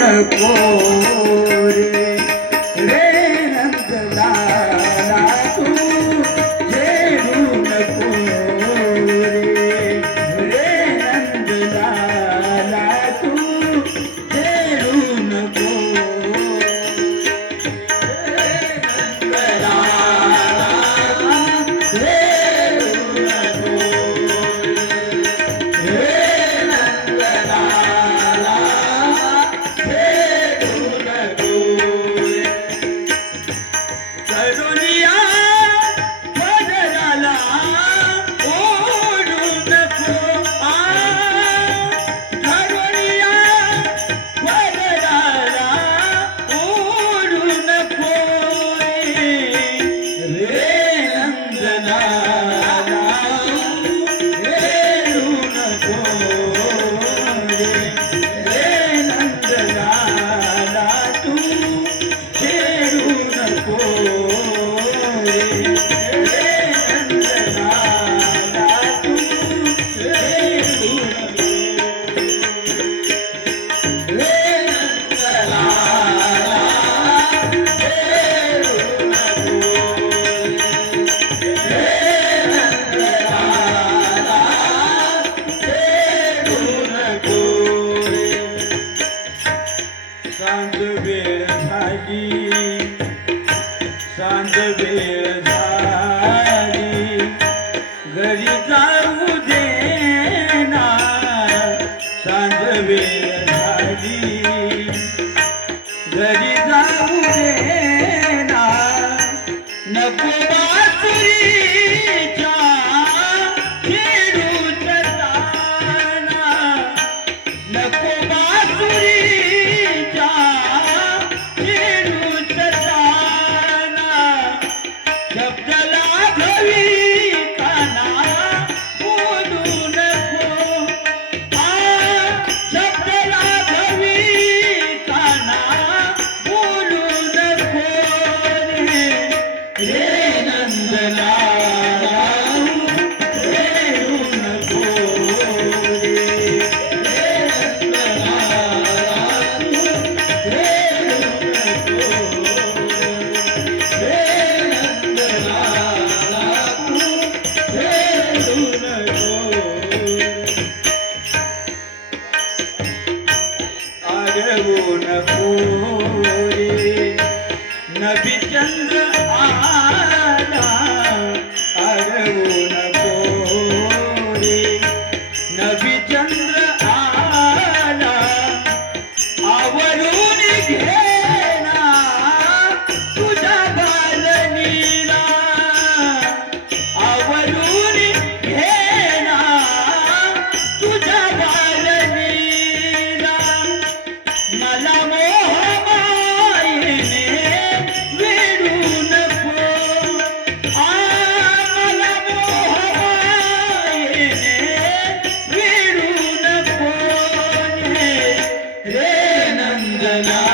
नको ಚಂದ್ರ ಆದ Sadhana